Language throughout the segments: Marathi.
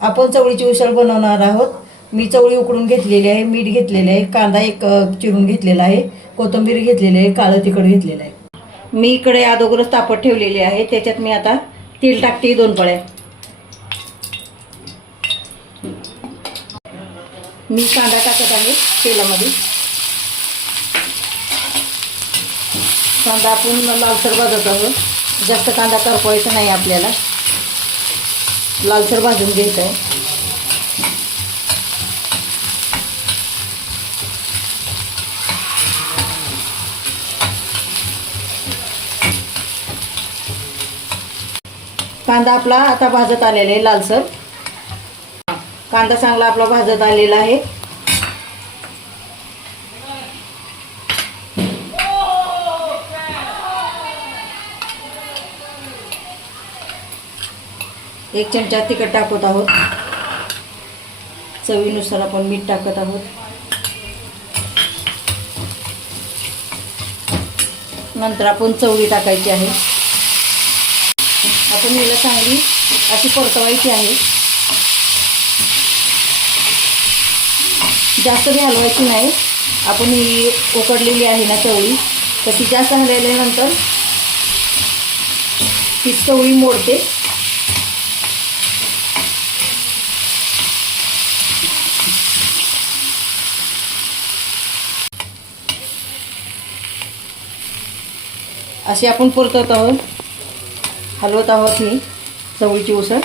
आपण चवळीची उसळ बनवणार आहोत। मी चवळी उकडून घेतलेली आहे, मीठ घेतलेले आहे, कांदा एक चिरून घेतलेला आहे, कोथिंबीर घेतलेली आहे, काळं तिखट घेतलेलं आहे। मी इकडे अगोदरच तापत ठेवलेली आहे, त्याच्यात मी आता तेल टाकते 2 पळ्या। मी कांदा टाकत आहे तेलामध्ये। कांदा आपण लालसर भाजत आहोत, जास्त कांदा करपवायचा नाही आपल्याला, लालसर भाजून घ्यायचं आहे। कांदा आपला आता भाजत आलेला आहे लालसर। कांदा चांगला आपला भाजत आलेला आहे। एक चमचा तिखट टाकत आहोत, चवीनुसार आपण मीठ टाकत आहोत। नंतर आपण चवळी टाकायची आहे। आपण हिला चांगली अशी परतवायची आहे, जास्त बी हलवायची नाही। आपण ही उकडलेली आहे ना चवळी, तर ती जास्त हलवल्यानंतर ती चवळी मोडते। अशी आपण परतवत आहोत, हलवत आहोत ही चवळीची उसळ।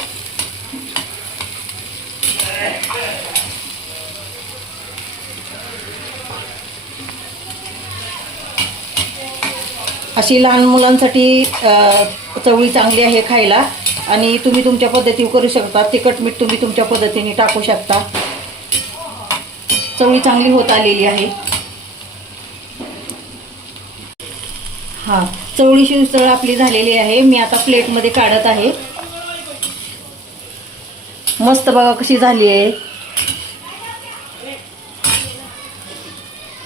अशी लहान मुलांसाठी चवळी चांगली आहे खायला, आणि तुम्ही तुमच्या पद्धतीने करू शकता। तिखट मीठ तुम्ही तुमच्या पद्धतीने टाकू शकता। चवळी चांगली होत आलेली आहे। हां, चवळीची उसळ आपली झालेली आहे। मी आता प्लेटमध्ये काढत आहे। मस्त बघा कशी झाली आहे,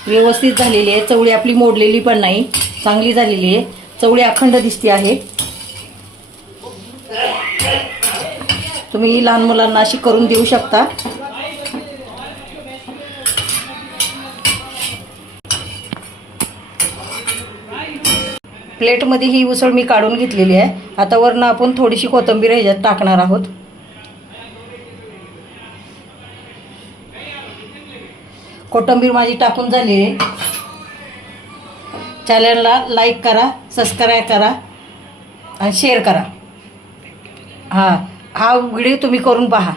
व्यवस्थित झालेली आहे। चवळी आपली मोडलेली पण नाही, चांगली झालेली आहे। चवळी अखंड दिसते आहे। तुम्ही लहान मुलांना अशी करून देऊ शकता। प्लेटमध्ये ही उसळ मी काढून घेतलेली आहे। आता वरनं आपण थोडीशी कोथिंबीर ह्याच्यात टाकणार आहोत। कोथिंबीर माझी टाकून झाली आहे। चॅनलला लाईक करा, सबस्क्राईब करा आणि शेअर करा। हा व्हिडिओ तुम्ही करून पहा।